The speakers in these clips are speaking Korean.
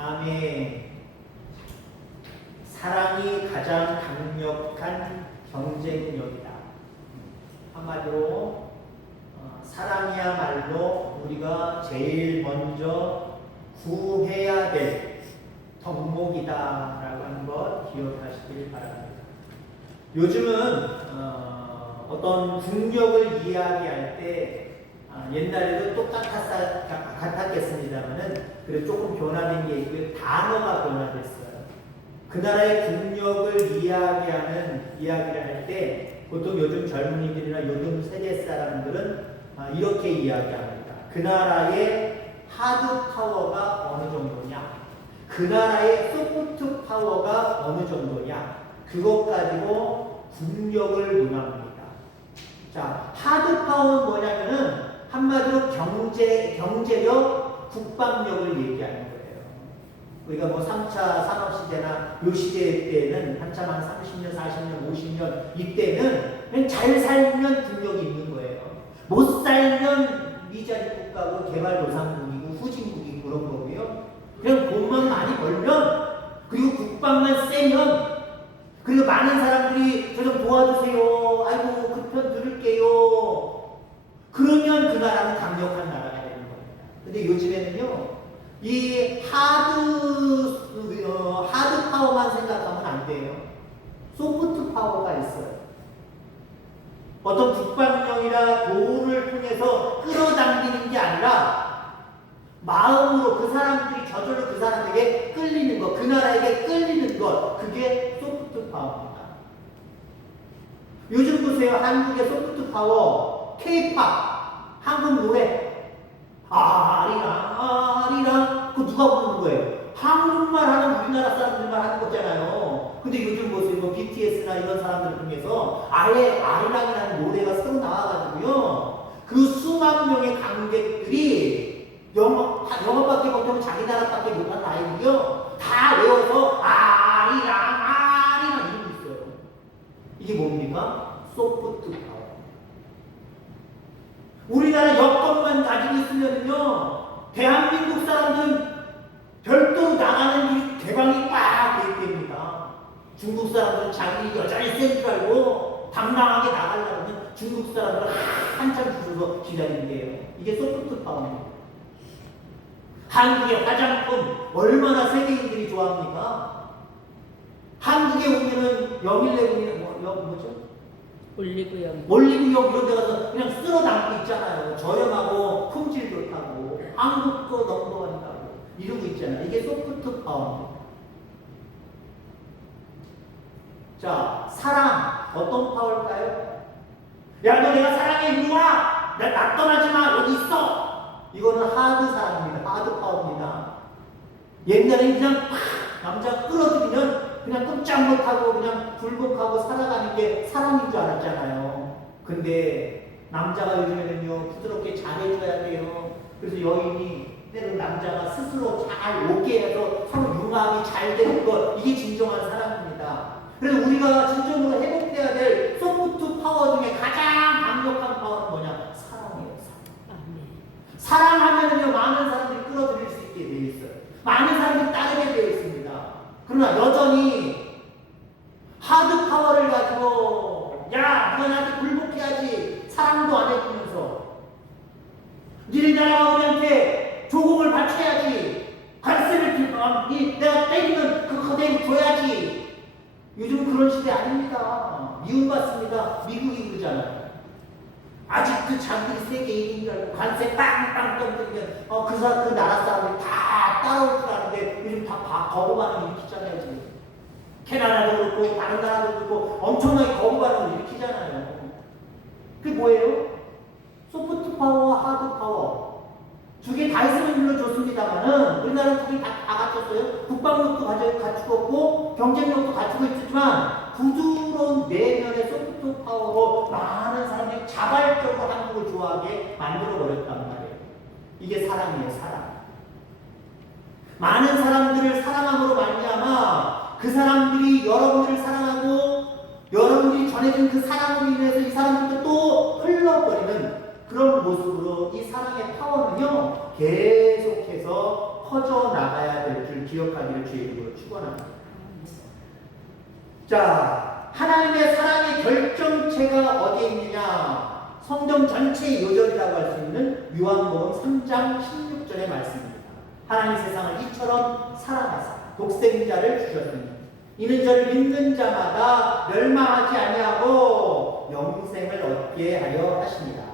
아멘. 사랑이 가장 강력한 경쟁력이다. 한마디로 사랑이야말로 우리가 제일 먼저 구해야 될 덕목이다라고 하는 것 기억하시길 바랍니다. 요즘은 어떤 국력을 이야기할 때 옛날에도 똑같았겠습니다만은 그래도 조금 변화된 게 있고요. 단어가 변화됐어요. 그 나라의 국력을 이야기를 할 때 보통 요즘 젊은이들이나 요즘 세대 사람들은 이렇게 이야기합니다. 그 나라의 하드 파워가 어느 정도냐, 그 나라의 소프트 파워가 어느 정도냐, 그것 가지고 국력을 논합니다. 자, 하드 파워는 뭐냐면은 한마디로 경제력, 국방력을 얘기하는 거예요. 우리가 뭐 3차 산업시대나 요 시대 때는 한참 한 30년, 40년, 50년 이때는 그냥 잘 살면 국력이 있는 거예요. 못 살면 미자리 국가고 개발도상국이고 후진국이고 그런 거고요. 그냥 돈만 많이 벌면 그리고 국방만 세면 그리고 많은 사람들이 저 좀 도와주세요. 아이고 그 편 들을게요. 그러면 그 나라는 강력한 나라가 되는 겁니다. 근데 요즘에는요, 이 하드 파워만 생각하면 안 돼요. 소프트 파워가 있어요. 어떤 국방력이나 도를 통해서 끌어당기는 게 아니라 마음으로 그 사람들이 저절로 그 사람에게 끌리는 것, 그 나라에게 끌리는 것, 그게 소프트 파워입니다. 요즘 보세요. 한국의 소프트 파워, K-팝, 한국 노래, 아리랑, 그거 누가 부르는 거예요? 한국말 하는 우리나라 사람들만 하는 거잖아요. 근데 요즘 보세요. 뭐 BTS나 이런 사람들 중에서 아예 아리랑이라는 노래가 새로 나와가지고요. 그 수만 명의 관객들이 영어밖에 못하고 자기 나라밖에 못하는 아이들이요. 다 외워서 아리랑 이러고 있어요. 이게 뭡니까? 소프트 파워. 우리나라 여권만 가지고 있으면요, 대한민국 사람들은 별도로 나가는 이 개방이 꽉 돼 있답니다. 중국 사람들은 자기 여전히 센 줄 알고 당당하게 나가려면 중국 사람들은 한참 줄여서 기다린대요. 이게 소프트 파워입니다. 한국의 화장품 얼마나 세계인들이 좋아합니까? 한국에 오면은 영일레븐이 뭐죠? 올리브영 이런 데 가서 그냥 쓸어 담고 있잖아요. 저렴하고 품질 좋다고 한국 거 넘버원이라고 이러고 있잖아요. 이게 소프트 파워입니다. 자, 사랑 어떤 파워일까요? 야, 너 내가 사랑해, 이리 와! 나 떠나지 마, 여기 있어! 이거는 하드 사랑입니다. 하드 파워입니다. 옛날엔 그냥 남자 끌어들이면 그냥 꼼짝 못하고 그냥 굴복하고 살아가는 게 사랑인 줄 알았잖아요. 근데 남자가 요즘에는요, 부드럽게 잘해줘야 돼요. 그래서 여인이 때로 남자가 스스로 잘 오게 해서 서로 융합이 잘 되는 것, 이게 진정한 사랑입니다. 그래서 우리가 진정으로 회복돼야 될 소프트 파워 중에 가장 강력한 파워는 뭐냐? 사랑이에요. 사랑. 사랑하면요, 많은 사람들이 끌어들일 수 있게 되어 있어요. 많은 사람들이 따르게 되어 있습니다. 그러나 여전히 하드 파워를 가지고 야, 네가 나한테 굴복해야지, 사랑도 안 해주면서 니네 나라가 우리한테 조공을 바쳐야지, 관세를 내가 때리면 그 그대로 줘야지. 요즘 그런 시대 아닙니다. 미움받습니다. 미국이 그러잖아요. 아직도 자기들이 세계인인 줄 알고 관세 빵빵 떠들면 그 나라 사람들이 다 따라올 줄 아는데 요즘 다 거부 반응 일으키잖아요. 지금 캐나다도 그렇고 다른 나라도 그렇고 엄청나게 거부 반응을 일으키잖아요. 그게 뭐예요? 소프트 파워와 하드 파워 두 개 다 있으면 물론 좋습니다만은 우리나라는 두 개 다 갖췄어요. 국방력도 갖추고 경쟁력도 갖추고 있지만 부드러운 내면의 소프트 파워로 많은 사람들이 자발적으로 한국을 좋아하게 만들어버렸단 말이에요. 이게 사랑이에요. 사랑. 많은 사람들을 사랑함으로 말미암아 그 사람들이 여러분들을 사랑하고 여러분들이 전해준 그 사랑으로 인해서 이 사람들도 또 흘러버리는 그런 모습으로 이 사랑의 파워는요, 계속해서 커져 나가야 될 줄 기억하기를 주의 이름으로 축원합니다. 자, 하나님의 사랑의 결정체가 어디에 있느냐? 성경 전체의 요절이라고 할 수 있는 요한복음 3장 16절의 말씀입니다. 하나님 세상을 이처럼 사랑하사 독생자를 주셨으니 이는 저를 믿는 자마다 멸망하지 아니하고 영생을 얻게 하려 하십니다.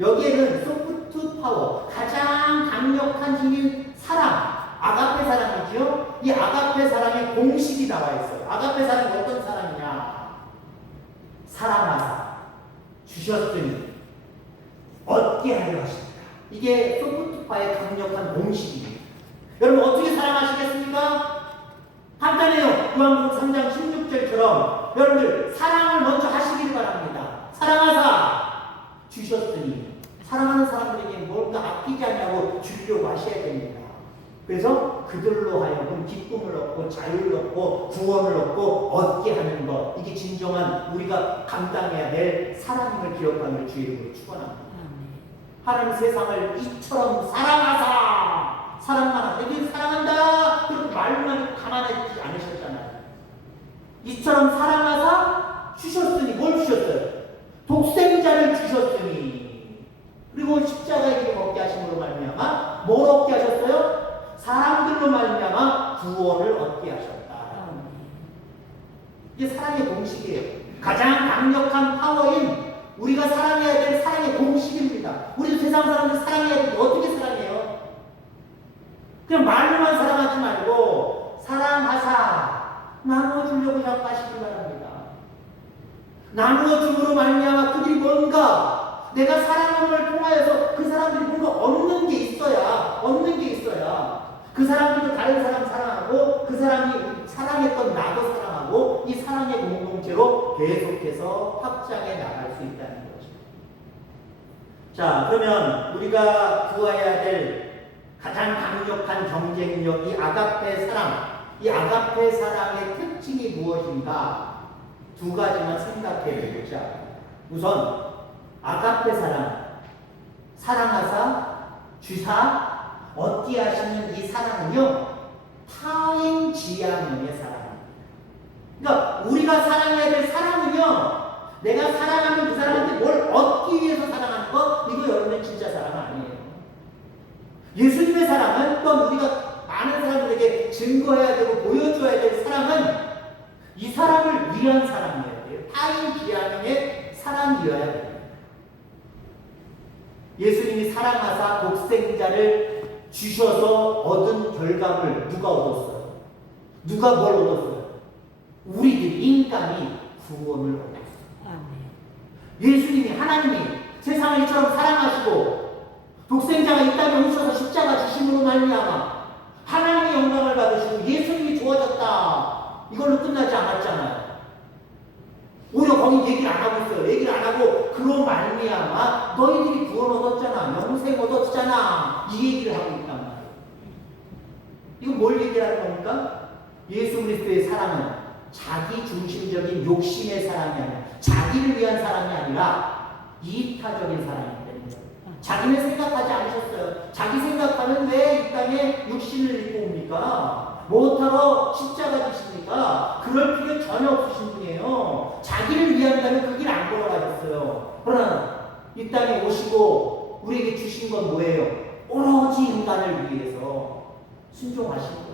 여기에는 소프트 파워, 가장 강력한 힘인 사랑, 아가페 사랑이죠. 이 아가페 사랑의 공식이 나와 있어요. 아가페 사랑이 어떤 사랑이냐? 사랑하사 주셨으니 얻게 하려 하십니다. 이게 소프트파의 강력한 공식입니다. 여러분 어떻게 사랑하시겠습니까? 간단해요. 요한복음 3장 16절처럼 여러분들 사랑을 먼저 하시길 바랍니다. 사랑하사 주셨으니 사랑하는 사람들에게 뭔가 아끼지 않냐고 주려고 하셔야 됩니다. 그래서 그들로 하여금 기쁨을 얻고 자유를 얻고 구원을 얻고 얻게 하는 것, 이게 진정한 우리가 감당해야 될 사랑임을 기억하는 주의 이름으로 축원합니다. 하나님 세상을 이처럼 사랑하사, 사랑만 하사, 여기 사랑한다 그리고 말만 가만히 있지 않으셨잖아요. 이처럼 사랑하사 주셨으니 뭘 주셨어요? 독생자를 주셨으니, 그리고 십자가의 길을 걷게 하심으로 말미암아 뭘 얻게 하셨어요? 사람들로 말미암아 구원을 얻게 하셨다. 이게 사랑의 공식이에요. 가장 강력한 파워인 우리가 사랑해야 될 사랑의 공식입니다. 우리도 세상 사람들 사랑해야 되는데 어떻게 사랑해요? 그냥 말로만 사랑하지 말고 사랑하사 나누어주려고 생각하시기 바랍니다. 나누어줌으로 말미암아 그들이 뭔가 내가 사랑함을 통하여서 그 사람들이 뭔가 얻는 게 있어야 그 사람들도 다른 사람 사랑하고 그 사람이 사랑했던 나도 사랑하고 이 사랑의 공동체로 계속해서 확장해 나갈 수 있다는 거죠. 자, 그러면 우리가 구해야 될 가장 강력한 경쟁력, 이 아가페 사랑, 이 아가페 사랑의 특징이 무엇인가? 두 가지만 생각해 보자. 우선 아가페 사랑, 사랑하사 주사 얻게 하시는 이 사랑은요, 타인 지향형의 사랑입니다. 그러니까 우리가 사랑해야 될 사랑은요, 내가 사랑하는 그 사람한테 뭘 얻기 위해서 사랑하는 것, 이거 여러분의 진짜 사랑 아니에요. 예수님의 사랑은, 또 우리가 많은 사람들에게 증거해야 되고 보여줘야 될 사랑은 이 사람을 위한 사랑이어야 돼요. 타인 지향형의 사랑이어야 돼요. 예수님이 사랑하사 독생자를 주셔서 얻은 결과물 누가 얻었어요? 누가 뭘 얻었어요? 우리들 인간이 구원을 얻었어요. 예수님이, 하나님이 세상을 이처럼 사랑하시고 독생자가 이 땅에 오셔서 십자가 지심으로 말미암아 하나님의 영광을 받으시고 예수님이 주어졌다, 이걸로 끝나지 않았잖아요. 오히려 거기 얘기를 안 하고 있어요. 얘기를 안 하고 그로 말미암아 너희들이 구원 얻었잖아, 영생 얻었잖아, 이 얘기를 하고 있단 말이에요. 이건 뭘 얘기하는 겁니까? 예수 그리스도의 사랑은 자기 중심적인 욕심의 사랑이 아니라, 자기를 위한 사랑이 아니라 이타적인 사랑이기 때문에 자기는 생각하지 않으셨어요. 자기 생각하면 왜 이 땅에 육신을 입고 옵니까? 못하러 십자가 지십니까? 그럴 필요 전혀 없으신 분이에요. 자기를 위한다면 그 길 안 걸어가셨어요. 그러나 이 땅에 오시고 우리에게 주신 건 뭐예요? 오로지 인간을 위해서 순종하신 거예요.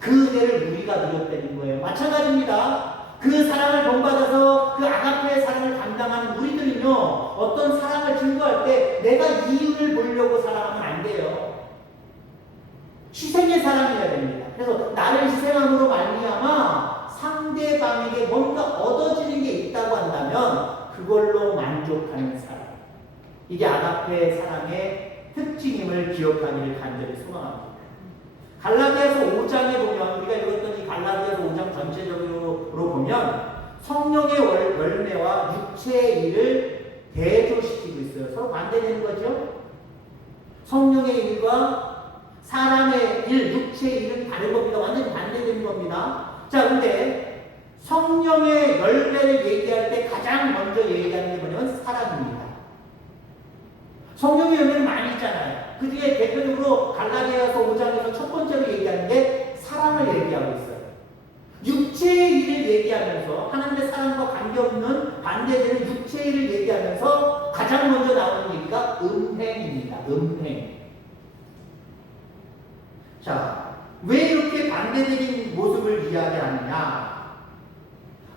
그 은혜를 우리가 누렸다는 거예요. 마찬가지입니다. 그 사랑을 본받아서 그 아가페의 사랑을 감당하는 우리들은요, 어떤 사랑을 증거할 때 내가 이유를 보려고 사랑하면 안 돼요. 희생의 사랑이어야 됩니다. 그래서 나를 희생함으로 말미암아 상대방에게 뭔가 얻어지는 게 있다고 한다면 그걸로 만족하는 사랑, 이게 아가페 사랑의 특징임을 기억하기를 간절히 소망합니다. 갈라디아서 5장에 보면, 우리가 읽었던 이 갈라디아서 5장 전체적으로 보면 성령의 열매와 육체의 일을 대조시키고 있어요. 서로 반대되는 거죠. 성령의 일과 사람의 일, 육체의 일은 다른 겁니다. 완전히 반대되는 겁니다. 자, 근데 성령의 열매를 얘기할 때 가장 먼저 얘기하는 게 뭐냐면 사랑입니다. 성령의 열매는 많이 있잖아요. 그 뒤에 대표적으로 갈라디아서 5장에서 첫 번째로 얘기하는 게 사랑을 얘기하고 있어요. 육체의 일을 얘기하면서 하나님의 사랑과 관계없는 반대되는 육체의 일을 얘기하면서 가장 먼저 나오는 얘기가 음행입니다. 음행. 자, 왜 이렇게 반대되는 모습을 이야기하느냐?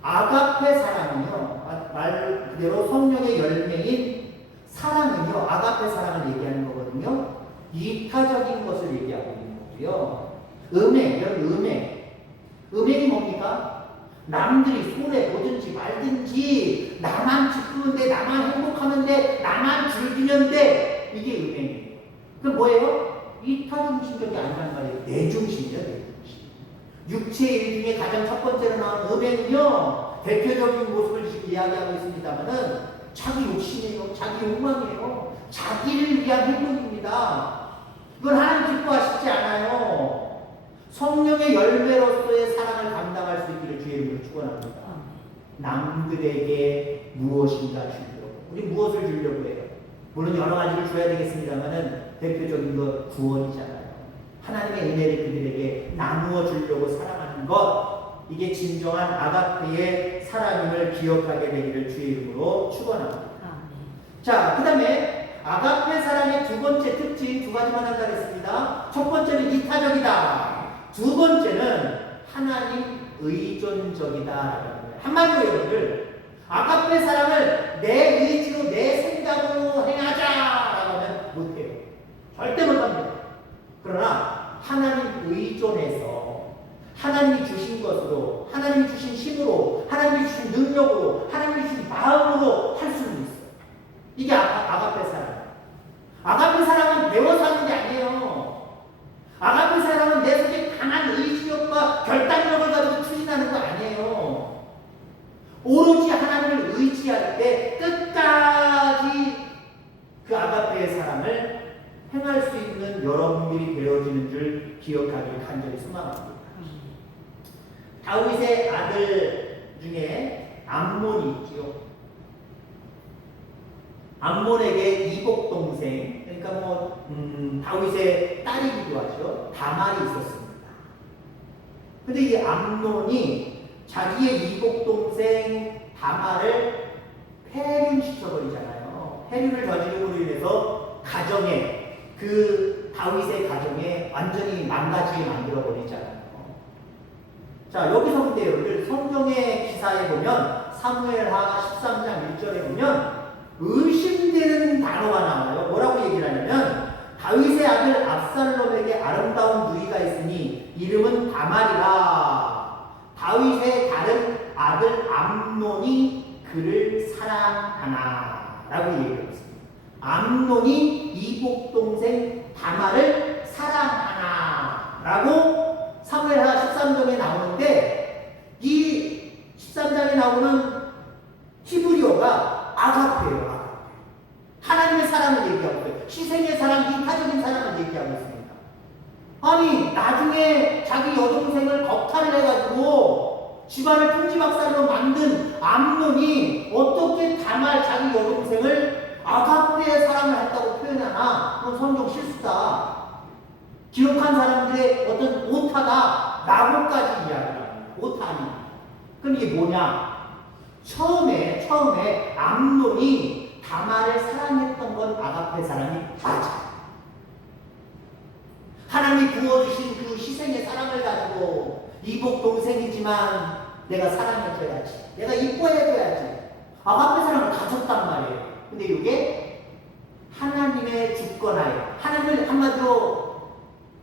아가페 사랑은요, 말 그대로 성령의 열매인 사랑은요, 아가페 사랑을 얘기하는 거거든요. 이타적인 것을 얘기하고 있는 거고요. 음행, 여러분 음행. 음행이 뭡니까? 남들이 손해 보든지 말든지 나만 기쁘는데 나만 행복하는데 나만 즐기면 돼. 이게 음행이에요. 그럼 뭐예요? 이타중심적이 아니란 말이에요. 내중심이죠. 내중심. 육체의 일 중에 가장 첫 번째로 나온 음행은요, 대표적인 모습을 이야기하고 있습니다만은 자기 욕심이에요. 자기 욕망이에요. 자기를 위한 행복입니다. 이건 하나님 기뻐하시지 않아요. 성령의 열매로서의 사랑을 감당할 수 있기를 주의 이름으로 축원합니다. 남들에게 무엇인가 주려고. 우리 무엇을 주려고 해요? 물론 여러 가지를 줘야 되겠습니다만은 대표적인 것 구원이잖아요. 하나님의 은혜를 그들에게 나누어 주려고 사랑하는 것, 이게 진정한 아가페의 사랑임을 기억하게 되기를 주의 이름으로 축원합니다. 자, 그 다음에 아가페 사랑의 두 번째 특징 두 가지만 하겠습니다. 첫 번째는 이타적이다. 두 번째는 하나님 의존적이다. 한마디로 여러분들, 아가페 사랑을 내 의지로 내 생각으로 행하자라고 하면 못해요. 절대 못합니다. 그러나 하나님 의존해서 하나님이 주신 것으로, 하나님이 주신 힘으로, 하나님이 주신 능력으로, 하나님이 주신 마음으로 할 수는 있어요. 이게 아가페 사랑. 아가페 사랑은 배워서 하는 게 아니에요. 아가페 사랑은 내 속에 강한 의지력과 결단력을 가지고 추진하는 거 아니에요. 오로지 하나님을 의지할 때 끝까지 그 아가페의 사랑을 행할 수 있는 여러분들이 되어지는 줄 기억하기를 간절히 소망합니다. 다윗의 아들 중에 암몬이 있지요. 암몬에게 이복 동생, 그러니까 다윗의 딸이기도 하죠. 다말이 있었습니다. 근데 이 암논이 자기의 이복 동생 다말을 폐륜시켜버리잖아요. 폐륜을 저지름으로 인해서 가정에, 그 다윗의 가정에 완전히 망가지게 만들어버리잖아요. 자, 여기서 근데 여러분들 성경의 기사에 보면 사무엘하 13장 1절에 보면 의심되는 단어가 나와요. 뭐라고 얘기를 하냐면 다윗의 아들 압살롬에게 아름다운 누이가 있으니 이름은 다말이라. 다윗의 다른 아들 암논이 그를 사랑하나 라고 얘기하고 있습니다. 암논이 이복 동생 다말을 사랑하나 라고 사무엘하 13장에 나오는데, 이 13장에 나오는 히브리어가 아가페예요. 아가페. 하나님의 사랑을 얘기하고 있어요. 희생의 사랑, 이타적인 사랑을 얘기하고 있습니다. 아니, 나중에 자기 여동생을 겁탈을 해가지고 집안을 풍지박살로 만든 암논이 어떻게 다말 자기 여동생을 아가페의 사랑을 했다고 표현하나? 그건 성경 실수다. 기록한 사람들의 어떤 오타다 라고까지 이야기를 합니다. 오타니. 그럼 이게 뭐냐? 처음에 암논이 다말을 사랑했던 건 아가페 사랑이 맞아. 하나님이 부어주신 그 희생의 사랑을 가지고 이복 동생이지만 내가 사랑해줘야지, 내가 이뻐해줘야지, 아가페 사랑을 가졌단 말이에요. 근데 이게 하나님의 주권하에, 하나님을 한마디로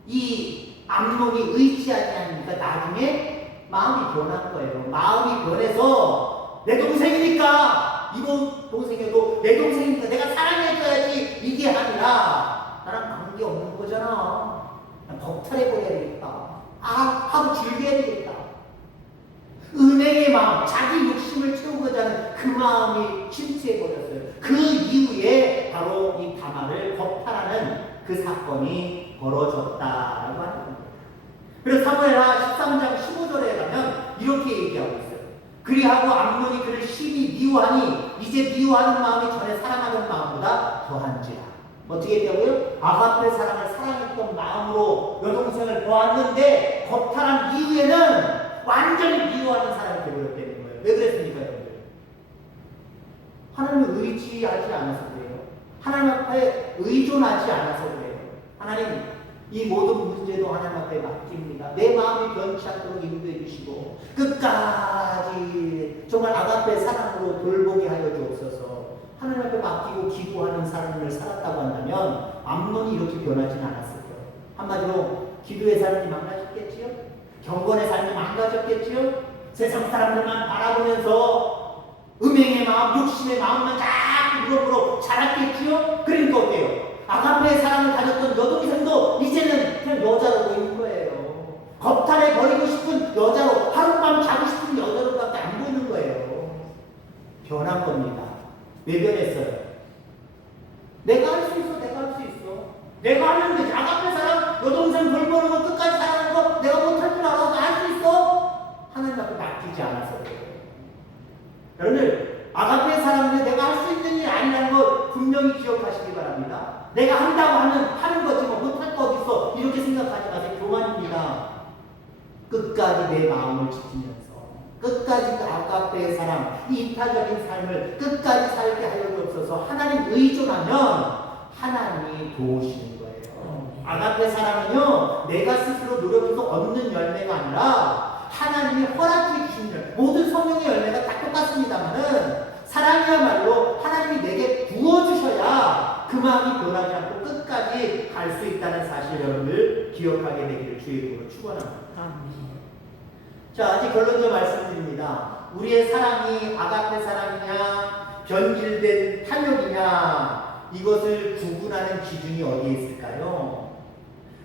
이 암논이 의지하지 않으니까 나중에 마음이 변한 거예요. 마음이 변해서 내 동생이니까, 이번 동생이어도 내 동생이니까 내가 사랑해줘야지, 이게 아니라 나랑 관계없는 거잖아. 겁탈해버려야 되겠다. 하고 즐겨야 되겠다. 은혜의 마음, 자기 욕심을 채우고자 하는 그 마음이 침투해버렸어요. 그 이후에 바로 이 다말을 겁탈하는 그 사건이 벌어졌다라고 하는 겁니다. 그래서 사무엘하 13장 15절에 가면 이렇게 얘기하고 있어요. 그리하고 암논이 그를 심히 미워하니 이제 미워하는 마음이 전에 사랑하는 마음보다 더한지라. 어떻게 했다고요? 아가페 사랑을 사랑했던 마음으로 여동생을 보았는데 거탈한 이후에는 완전히 미워하는 사람이 되어버렸다는 거예요. 왜 그랬습니까, 여러분들? 하나님을 의지하지 않아서 그래요. 하나님 앞에 의존하지 않아서 그래요. 하나님, 이 모든 문제도 하나님 앞에 맡깁니다. 내 마음이 변치 않도록 인도해 주시고 끝까지 정말 아가페 사랑으로 돌보게 하여 주옵소서. 하나님 앞에 맡기고 기도하는 삶을 살았다고 한다면 암논이 이렇게 변하지는 않았을 거예요. 한마디로 기도의 삶이 망가졌겠지요? 경건의 삶이 망가졌겠지요? 세상 사람들만 바라보면서 음행의 마음, 욕심의 마음만 자꾸 물어보러 자랐겠지요? 그러니까 어때요? 아가페의 사랑을 가졌던 여동생도 이제는 그냥 여자로 보이는 거예요. 겁탈해 버리고 싶은 여자로, 하룻밤 자고 싶은 여자로밖에 안 보이는 거예요. 변한 겁니다. 왜 변했어요? 내가 할 수 있어, 내가 할 수 있어. 내가 하면 되지. 아가페 사랑, 여동생 돌보는 거, 끝까지 사랑하는 거, 내가 못할 줄 알아도 할 수 있어. 하나님 앞에 맡기지 않아서 그래요. 여러분들, 아가페 사랑은 내가 할 수 있는 일이 아니라는 거 분명히 기억하시기 바랍니다. 내가 한다고 하면 하는 거지 뭐 못할 거 어딨어 이렇게 생각하지 마세요. 교만입니다. 끝까지 내 마음을 지키면서 끝까지 그 아가페의 사랑, 이 이타적인 삶을 끝까지 살게 하여 주옵소서. 하나님 의존하면 하나님이 도우시는 거예요. 아가페 사랑은요, 내가 스스로 노력해서 얻는 열매가 아니라 하나님이 허락해 주신 열매. 모든 성령의 열매가 다 똑같습니다만은 사랑이야말로 하나님이 내게 부어주셔야 그 마음이 변하지 않고 끝까지 갈 수 있다는 사실 여러분들 기억하게 되기를 주의 이름으로 축원합니다. 자, 아직 결론적으로 말씀드립니다. 우리의 사랑이 아가페 사랑이냐 변질된 탐욕이냐 이것을 구분하는 기준이 어디에 있을까요?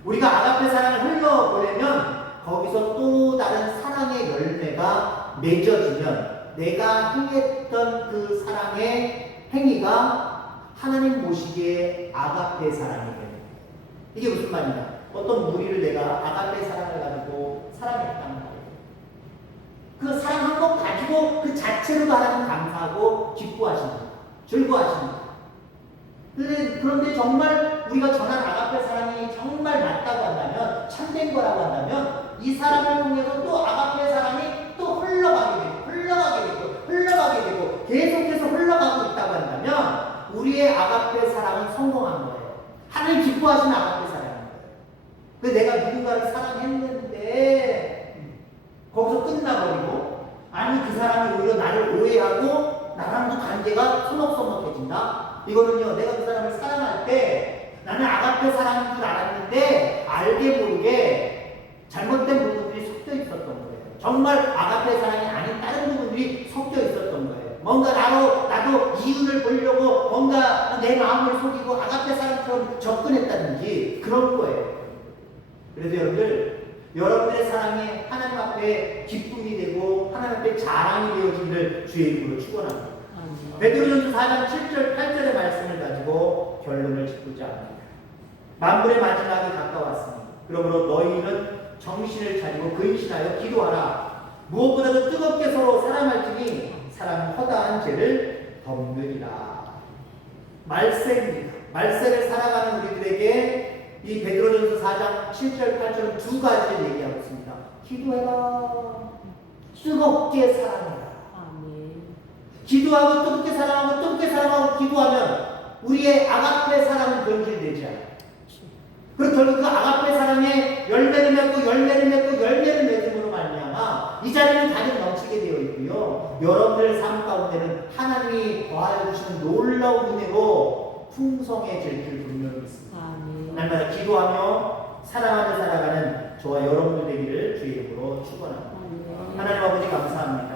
우리가 아가페 사랑을 흘려보내면 거기서 또 다른 사랑의 열매가 맺어지면 내가 행했던 그 사랑의 행위가 하나님 보시기에 아가페 사랑이 됩니다. 이게 무슨 말이냐? 어떤 무리를 내가 아가페 사랑을 가지고 사랑했단 말이에요. 그 사랑한 것 가지고 그 자체로도 하나님 감사하고 기뻐하십니다. 즐거워하십니다. 그런데 정말 우리가 전한 아가페 사랑이 정말 맞다고 한다면, 참된 거라고 한다면 이 사랑을 통해서 또 아가페 사랑이 또 흘러가게 되고 계속해서 흘러가고 있다고 한다면 우리의 아가페 사랑은 성공한 거예요. 하나님 기뻐하시는 아가페 사랑인 거예요. 그래서 내가 누군가를 사랑했는데 거기서 끝나버리고, 아니 그 사람이 오히려 나를 오해하고 나랑도 관계가 서먹서먹해진다. 이거는요, 내가 그 사람을 사랑할 때 나는 아가페 사랑인 줄 알았는데 알게 모르게 잘못된 부분들이 섞여 있었던 거예요. 정말 아가페 사랑이 아닌 다른 부분들이 섞여 있었던 거예요. 뭔가 나도 이윤을 보려고 뭔가 내 마음을 속이고 아가페 사랑처럼 접근했다든지 그런 거예요. 그래서 여러분들의 사랑이 하나님 앞에 기쁨이 되고 하나님 앞에 자랑이 되어지기를 주의 이름으로 축원합니다. 베드로전서 4장 7절 8절의 말씀을 가지고 결론을 짓고자 합니다. 만물의 마지막이 가까웠으니 그러므로 너희는 정신을 차리고 근신하여 기도하라. 무엇보다도 뜨겁게 서로 사랑할지니 사랑은 허다한 죄를 덮느니라. 말세입니다. 말세를 살아가는 우리들에게 이 베드로전서 4장 7절 8절은 두 가지를 얘기하고 있습니다. 기도해라. 뜨겁게 사랑해라. 기도하고 뜨겁게 사랑하고 기도하면 우리의 아가페 사랑은 변질되지 않아요. 그리고 결국 그 아가페 사랑에 열매를 맺음으로 말미암아 이 자리는 가득 넘치게 되어 있고요. 여러분들 삶 가운데는 하나님이 더하여 주시는 놀라운 은혜로 풍성해질 줄 분명히 있습니다. 날마다 기도하며 사랑하며 살아가는 저와 여러분들 되기를 주의 이름으로 축원합니다. 하나님 아버지 감사합니다.